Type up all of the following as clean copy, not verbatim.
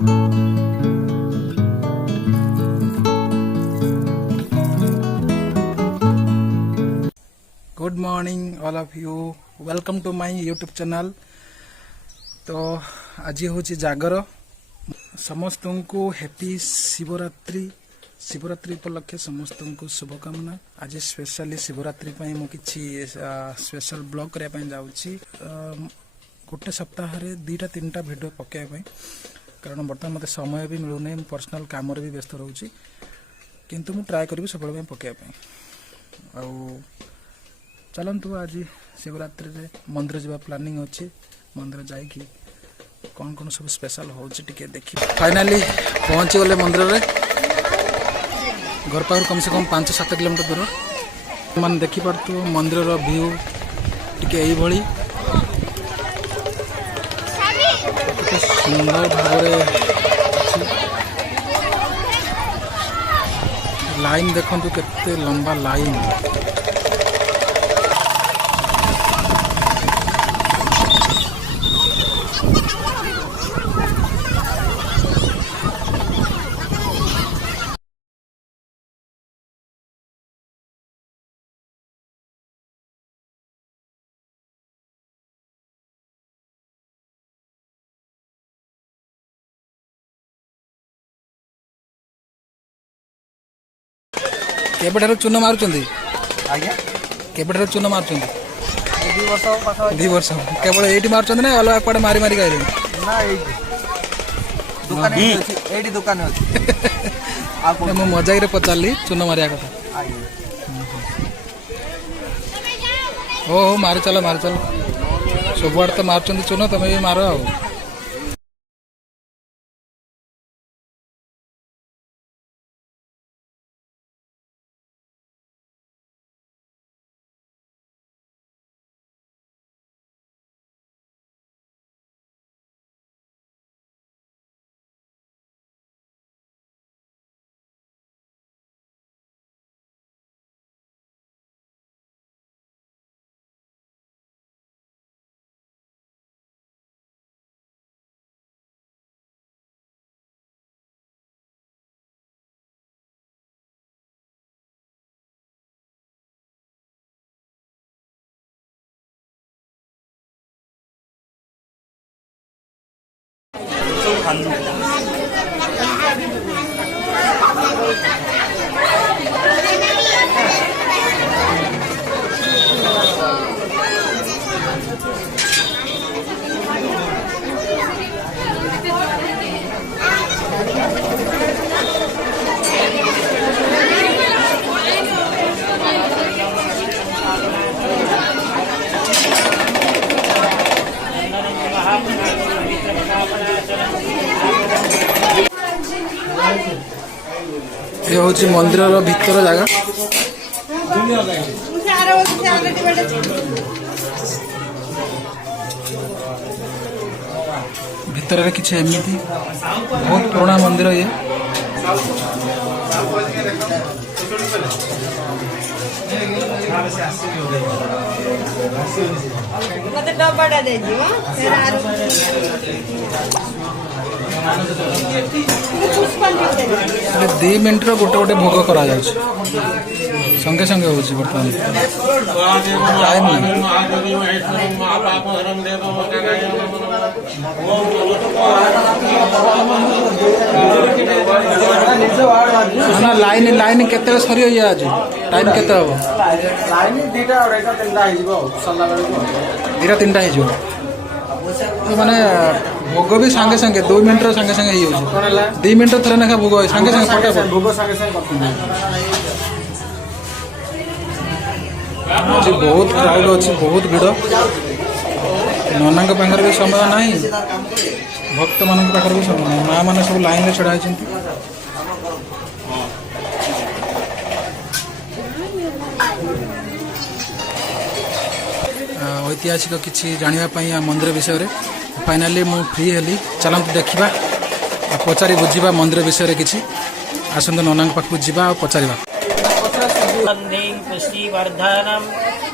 Good morning all of you, welcome to my YouTube channel. तो आज हूँ जागर, समस्त को हैप्पी शिवरात्रि। शिवरात्रि उपलक्षे समस्त को शुभकामना। आज स्पेशली शिवरात्रि मु किछि स्पेशल ब्लॉग करने जाऊँगी। गोटे सप्ताह दुईटा तीन टा वीडियो पकाइबा, कारण बर्तमान मत समय भी मिलूना, पर्सनल काम भी व्यस्त रोची, किंतु मु ट्राए करी सब पकाइबा। आ चलतु आज शिवरात्रि रे मंदिर जावा प्लानिंग अच्छी। मंदिर जाइकी कौन कौन सब स्पेशल होची टिके देखी। फाइनाली पहुंची गले मंदिर रे। घर पाखर कम से कम 5-7 किलोमीटर दूर। मान देखी पारतु मंदिर रो व्यू टिके एई भली सुंदर भाव लाइन देखंतु केते लंबा लाइन। केबेठार चून मारुचंदी? आज्ञा केबेठार चून मारुचंदी? 2 वर्ष केवल एटी मारुचंदी ना अलग कुआडे मारी मारी गए? ना एटी दुकान अछि। मु मजाक रे पचारली चून मारिया कथा। हो मारी चलो सब आड़ तो मारुचंदी चून, तमे भी मारो। आ ये हूँ मंदिर भीतर जगह। भीतर किसी एमती बहुत पुराना मंदिर ये। दि मिनट गोटे गोटे भोग करा संगे संगे हो बर्तमान टाइम ना लाइन लाइन के सरी आज टाइम के दुटा तीन माने भोग भी सांगे सांगे 2 मिनट सांगे सांगे हो 2 मिनट थोड़े ना भोग सांगे सांगे फटाफट भोग सांगे सांगे बहुत क्राउड अच्छी, बहुत भिड़। नना पाखर भी समय ना, भक्त मान पाखर भी समय ना। माँ मैंने सब लाइन में छड़ा होती। ऐतिहासिक किसी जानापी मंदिर विषय फाइनाली मु फ्री हेली। चलते देखा पचारि बुझा मंदिर विषय किसी आसतु नना पाखक जा पचार। पुष्टिवर्धनम्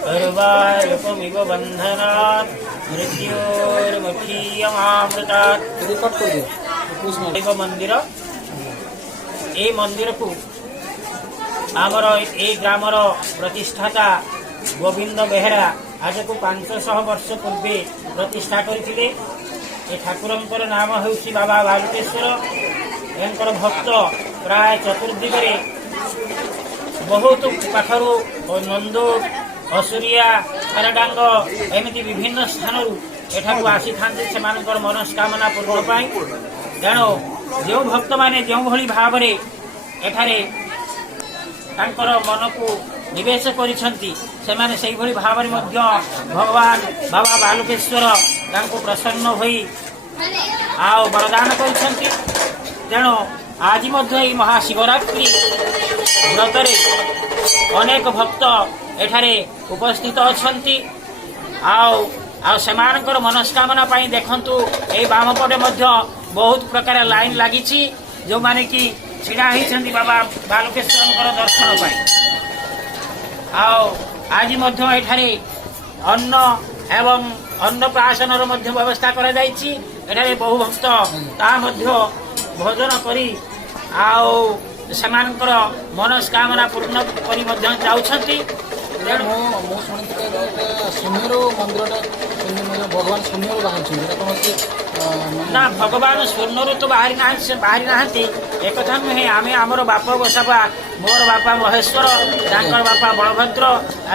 अर्वारूपमिव बन्धनात् मृत्योर्मुखीयमामृतात्। ଶିବ ମନ୍ଦିର। এই ମନ୍ଦିରକୁ ଆମର এই ଗ୍ରାମର ପ୍ରତିଷ୍ଠାତା ଗୋବିନ୍ଦ ବେହେରା ଆଜକୁ 500 ବର୍ଷ ପୂର୍ବେ ପ୍ରତିଷ୍ଠା କରିଥିଲେ। ଏ ଠାକୁରଙ୍କର ନାମ ହେଉଛି ବାବା ବାଲୁକେଶ୍ୱର। ଏଙ୍କର ଭକ୍ତ ପ୍ରାୟ ଚତୁର୍ଦିଗରେ ବହୁତ ପାଖରୁ ନନ୍ଦୁ ଅସୁରିଆ ଖାରଡାଙ୍ଗ ଏମିତି ବିଭିନ୍ନ ସ୍ଥାନରୁ ଏଠାକୁ ଆସିଥାନ୍ତି ସେମାନଙ୍କର ମନସ୍କାମନା ପୂରଣ ପାଇଁ। ତେଣୁ ଯେଉଁ ଭକ୍ତମାନେ ଯେଉଁଭଳି ଭାବରେ ଏଠାରେ ତାଙ୍କର ମନକୁ ନିବେଶ କରିଛନ୍ତି ସେମାନେ ସେଇଭଳି ଭାବରେ ମଧ୍ୟ ଭଗବାନ ବାବା ବାଲୁକେଶ୍ୱର ତାଙ୍କୁ ପ୍ରସନ୍ନ ହୋଇ ଆଉ ବରଦାନ କରିଛନ୍ତି। ତେଣୁ ଆଜି ମଧ୍ୟ ଏହି ମହାଶିବରାତ୍ରି ବ୍ରତରେ ଅନେକ ଭକ୍ତ ଏଠାରେ ଉପସ୍ଥିତ ଅଛନ୍ତି। ଆଉ ସେମାନଙ୍କର ମନସ୍କାମନା ପାଇଁ ଦେଖନ୍ତୁ ଏହି ବାମ ପଟେ ମଧ୍ୟ ବହୁତ ପ୍ରକାର ଲାଇନ ଲାଗିଛି, ଯେଉଁମାନେ କି ଛିଡ଼ା ହୋଇଛନ୍ତି ବାବା ବାଲୁକେଶ୍ୱରଙ୍କର ଦର୍ଶନ ପାଇଁ। ଆଉ ଆଜି ମଧ୍ୟ ଏଠାରେ ଅନ୍ନ ଏବଂ ଅନ୍ନପ୍ରାଶନର ମଧ୍ୟ ବ୍ୟବସ୍ଥା କରାଯାଇଛି। ଏଠାରେ ବହୁ ଭକ୍ତ ତାହା ମଧ୍ୟ ଭୋଜନ କରି ଆଉ ସେମାନଙ୍କର ମନସ୍କାମନା ପୂର୍ଣ୍ଣ କରି ମଧ୍ୟ ଯାଉଛନ୍ତି। ମୁଁ ଶୁଣିଥିଲି ଶୂନ୍ୟରୁ ମନ୍ଦିରଟା ଭଗବାନ ଶୂନ୍ୟରୁ ବାହାରିଛନ୍ତି। ନା, ଭଗବାନ ସ୍ୱର୍ଣ୍ଣରୁ ତ ବାହାରି ନାହାନ୍ତି ଏକଥା ନୁହେଁ। ଆମେ ଆମର ବାପ ଗୋସାବା, ମୋର ବାପା ମହେଶ୍ୱର, ତାଙ୍କର ବାପା ବଳଭଦ୍ର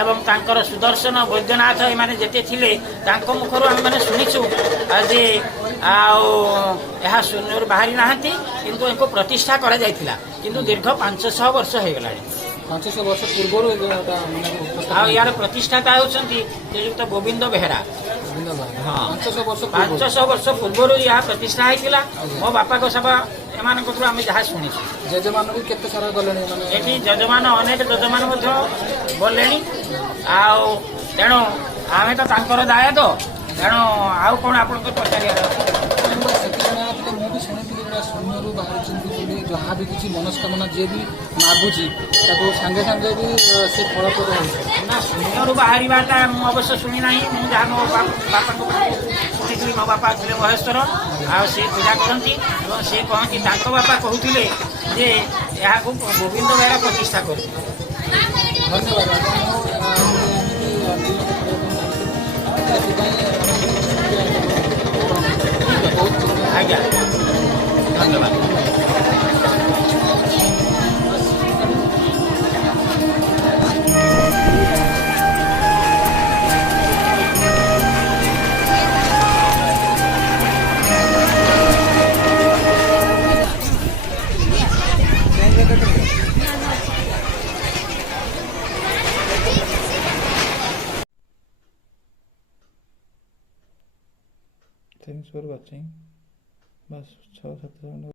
ଏବଂ ତାଙ୍କର ସୁଦର୍ଶନ ବୈଦ୍ୟନାଥ ଏମାନେ ଯେତେ ଥିଲେ ତାଙ୍କ ମୁଖରୁ ଆମେମାନେ ଶୁଣିଛୁ ଯେ ଆଉ ଏହା ଶୂନ୍ୟରୁ ବାହାରି ନାହାନ୍ତି, କିନ୍ତୁ ଏହାକୁ ପ୍ରତିଷ୍ଠା କରାଯାଇଥିଲା। କିନ୍ତୁ ଦୀର୍ଘ 500 ବର୍ଷ ହେଇଗଲାଣି। 500 ବର୍ଷ ପୂର୍ବରୁ ଆଉ ୟାର ପ୍ରତିଷ୍ଠାତା ହେଉଛନ୍ତି ଶ୍ରୀଯୁକ୍ତ ଗୋବିନ୍ଦ ବେହେରା। 500 ବର୍ଷ ପୂର୍ବରୁ ଏହା ପ୍ରତିଷ୍ଠା ହେଇଥିଲା। ମୋ ବାପାଙ୍କ ସଭା ଏମାନଙ୍କଠୁ ଆମେ ଯାହା ଶୁଣିଛୁ। ଯଜମାନ ବି କେତେ ସାରା ଗଲେଣି, ଏଠି ଯଜମାନ ଅନେକ ଯଜମାନ ମଧ୍ୟ ଗଲେଣି। ଆଉ ତେଣୁ ଆମେ ତ ତାଙ୍କର ଦାୟାଦ। ତେଣୁ ଆଉ କ'ଣ ଆପଣଙ୍କ ପଚାରିବାର ଅଛି? ମୁଁ ବି ଶୁଣିଥିଲି ଶୂନ୍ୟରୁ ବାହାରିଛନ୍ତି ବୋଲି, ଯାହା ବି କିଛି ମନସ୍କାମନା ଯିଏ ବି ମାଗୁଛି ତାକୁ ସାଙ୍ଗେ ସାଙ୍ଗେ ବି ସେ ଫଳପ୍ରଦ ହେଉଛି। ନା, ଶୂନ୍ୟରୁ ବାହାରିବାଟା ମୁଁ ଅବଶ୍ୟ ଶୁଣି ନାହିଁ। ମୁଁ ଯାହା ମୋ ବାପାଙ୍କ ଶୁଣିଥିଲି, ମୋ ବାପା ଥିଲେ ମହେଶ୍ୱର, ଆଉ ସେ ପୂଜା କରନ୍ତି ଏବଂ ସେ କହନ୍ତି ତାଙ୍କ ବାପା କହୁଥିଲେ ଯେ ଏହାକୁ ଗୋବିନ୍ଦ ବେହେରା ପ୍ରତିଷ୍ଠା କରିଥିଲେ। ଆଜ୍ଞା, ଧନ୍ୟବାଦ। Thanks for watching. बस 6-7